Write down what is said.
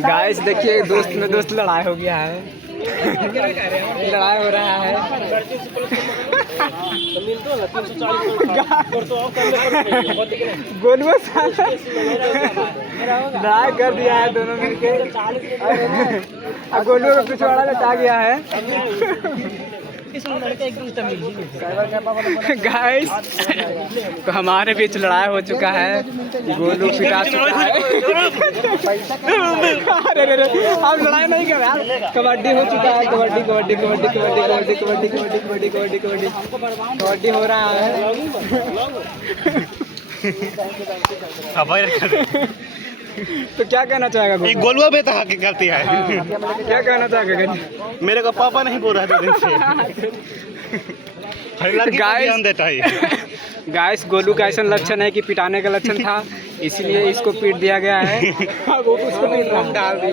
Guys देखिए दोस्त में दोस्त लड़ाई हो गया है, लड़ाई हो रहा है। गोलुआ लड़ाई कर दिया है दोनों मिलके, गोलुआ को पिछवाड़ा लटा गया है। गाइस तो हमारे बीच लड़ाई हो चुका है, गोलू पिटा चुका है। अरे अब लड़ाई नहीं कर रहा, कबड्डी हो चुका है, कबड्डी कबड्डी कबड्डी कबड्डी कबड्डी कबड्डी कबड्डी कबड्डी कबड्डी कबड्डी कबड्डी हो रहा है। तो क्या कहना चाहेगा गोलुआ भी तो हक करती है। क्या कहना चाहेगा? मेरे को पापा नहीं बोल रहा था दिन से। गाइस गोलू का ऐसा लक्षण है कि पिटाने का लक्षण था, इसलिए इसको पीट दिया गया है। वो उसको डाल दी।